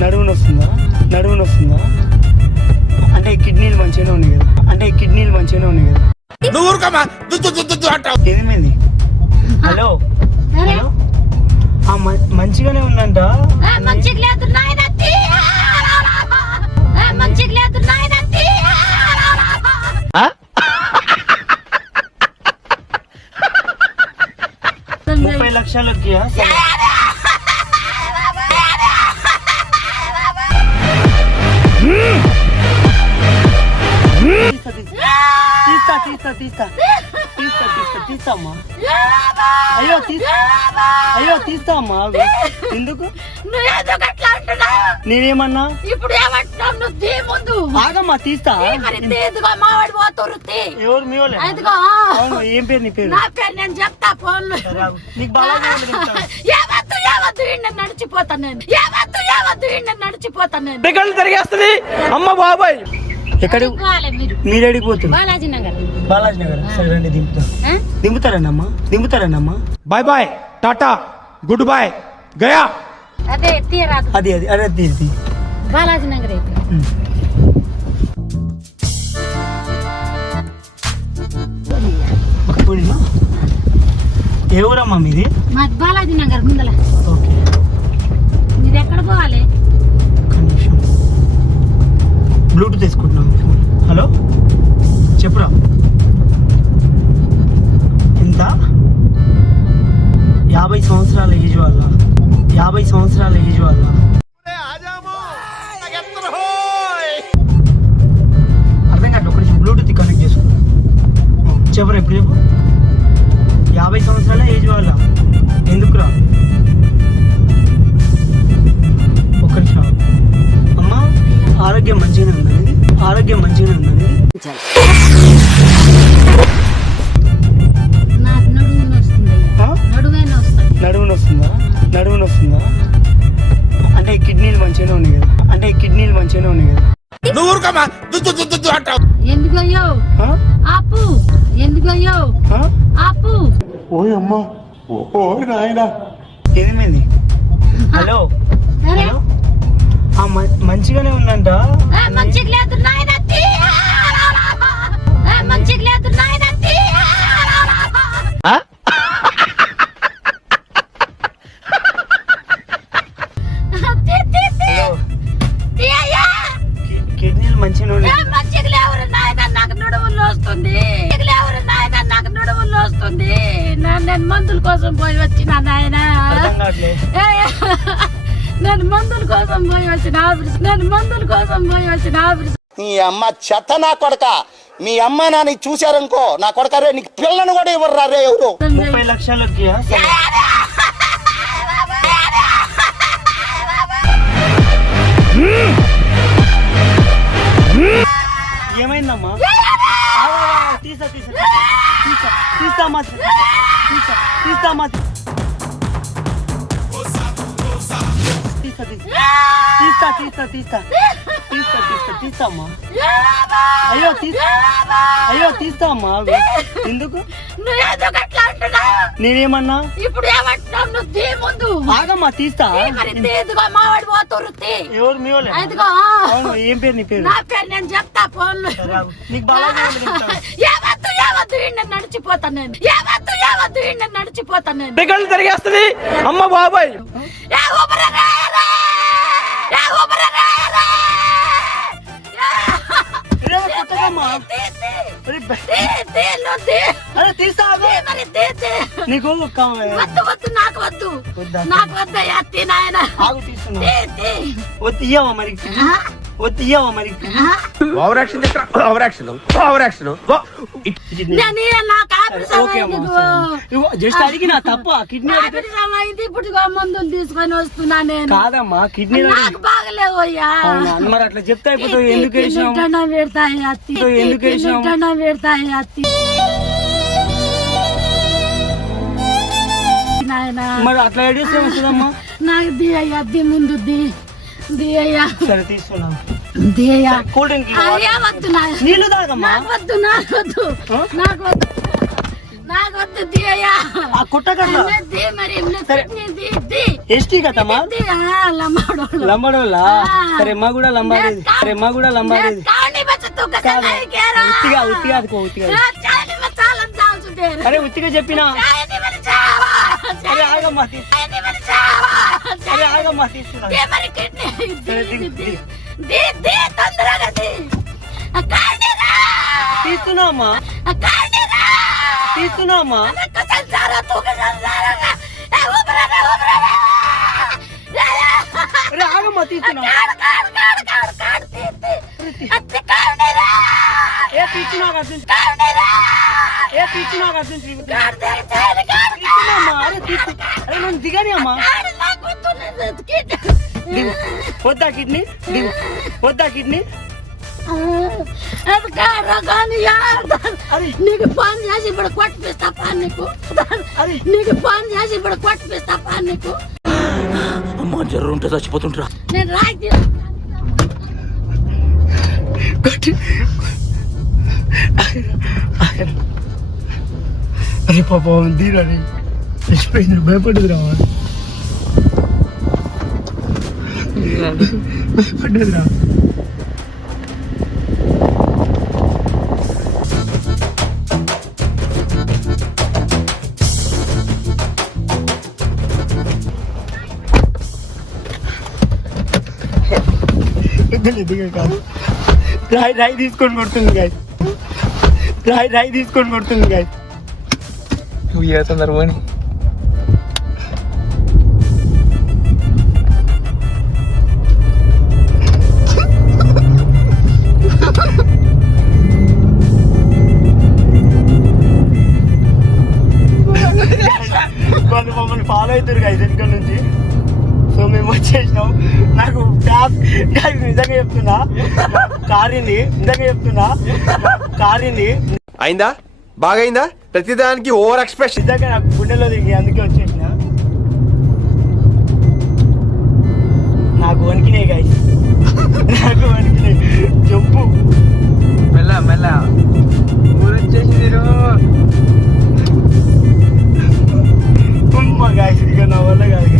నడుము నొస్తుందా అంటే కిడ్నీలు మంచిగానే ఉన్నాయి కదా ఏమైంది హలో హలో మంచిగానే ఉందంట $30 లక్షలకి తీస్తామ్మా అయ్యో తీస్తామ్మా ఎందుకు నేనేమన్నా ఇప్పుడు ఏమంటున్నావు ముందు ఆగమ్మా తీస్తా ఎవరు మీ వాళ్ళు ఏం పేరు నీ పేరు నా పేరు నేను చెప్తా ఫోన్ నీకు బాగా నడిచిపోతాను నేను తిరిగేస్తుంది అమ్మ బాబాయ్ ఎక్కడ మీరు అడిగిపోతుంది బాలాజీ నగర్ సరే రండి దింపుతారన్నమ్మా bye bye tata good bye గయా అదే తీయరాదు అది బాలాజీ నగర్ ఏ ఊరమ్మా మీది మాది బాలాజీ నగర్ ముందల ఓకే మీరు ఎక్కడ పోవాలి బ్లూటూత్ వేసుకుంటున్నాం హలో చెప్పురా ఎంత 50 సంవత్సరాల ఏజ్ వల్ల అర్థం కాదు ఒక నిమిషం బ్లూటూత్ కనెక్ట్ చేసుకున్నాం చెప్పురా ఎప్పుడు చెప్పు 50 సంవత్సరాల ఏజ్ వల్ల ఎందుకురా ఒక్క నిమిషం అమ్మా ఆరోగ్యం మంచిగానే ఉందండి నాకు నడుము నడుమునొస్తుందా అంటే కిడ్నీలు మంచిగానే ఉన్నాయి కదా ఎందుకయ్యో ఆపు ఓయ్ అమ్మా ఓ నాయనా ఏమైంది హలో మంచిగానే ఉందంట మంచిగా లేదు నాయన కిడ్నీలు మంచిగా నాకు నడువులు వస్తుంది నేను మందుల కోసం పోయి వచ్చిన నాయన నేను మందుల కోసం పోయి వచ్చిన నీ అమ్మ చెత్త నా కొడక మీ అమ్మ నాని చూశారనుకో నా కొడక రే నీకు పిల్లను కూడా ఇవ్వరు రే ఎవరు 30 లక్షలకి ఏమైందమ్మా తీస్తామా తీస్తామ్మా అయ్యో తీస్తామ్మా ఎందుకు నేనేమన్నా ఇప్పుడు ఏమంటున్నావు ముందు ఆగమ్మా తీస్తా ఎవరు మీ వాళ్ళు ఏం పేరు నీ పేరు నా పేరు నేను చెప్తా ఫోన్ నీకు బాగా నడిచిపోతాను నేను తిరిగేస్తుంది అమ్మ బాబాయ్ నీకు నాకు ఇయ్యవా మరి జస్ట్ అడిగినా తప్ప కిడ్నీ ఇప్పుడు మందులు తీసుకొని వస్తున్నా నేను కాదమ్మా కిడ్నీ నాకు బాగలేవయ్యా మరి అట్లా చెప్తే అయిపోతావు ఎందుకు మరి అట్లా ఐడియాస్ ఏమొస్తుందమ్మా నాకు ది అయ్యా ది ముందు ది అయ్యా సరే తీసుకున్నాం ది అయ్యా కూల్ డ్రింక్ అయ్యా వద్దు నీళ్ళు తాగమ్మా నాకు వద్దు నాకు వద్దు తీయయ్యా. ఆ కుట్టకట్లా తీ మరి సరే. ఎస్టీ కదమ్మా లంబాడోళ్ళు. లంబాడోళ్ళా సరే మా కూడా లంబాడేది సరే మా కూడా లంబాడేది ఉత్తిగా ఉత్తిగా అదుకో ఉత్తిగా అరే ఉత్తిగా చెప్పినా అరే ఆగమ్మా అరే ఆగమ్మా తీసుకున్నా తీస్తున్నామ్మా తీస్తున్నామ్మా అరే ఆగమ్మా తీస్తున్నా ఏ తీస్తున్నా ఏ తీస్తున్నా అరే తీసు అరే నన్ను దిగని అమ్మా వద్దా కిడ్నీ వద్దా కిడ్నీ నీకు ఫోన్ చేసి ఇప్పుడు కొట్టిపిస్తా నీకు నీకు ఫోన్ చేసి ఇప్పుడు కొట్టిపిస్తా నీకు అమ్మ జర్రు ఉంటే చచ్చిపోతుంటరా. నేను రాయి అరే పాప దీరా చచ్చిపోయింది భయపడ్డది రా భయపడ్డది రా కాదు రాయి తీసుకొని కొడుతుంది గాయ రాయి తీసుకొని కొడుతుంది గాయ నువ్వు ఏ సందర్భం వాళ్ళు మమ్మల్ని ఫాలో అవుతారు గాయ వెనుక నుంచి సో మేము వచ్చేసినాం నాకు నిజంగా చెప్తున్నా కారింది అయిందా బాగైందా ప్రతిదానికి ఓవర్ ఎక్స్ప్రెషన్ నిజంగా నాకు గుండెలో దిగి అందుకే వచ్చేసిన నాకు వణికినాయి గాయ నాకు వణికినాయి చెప్పు మెల్ల మెల్ల ఊరొచ్చేసి గాయ ఇక నా వల్ల కాదు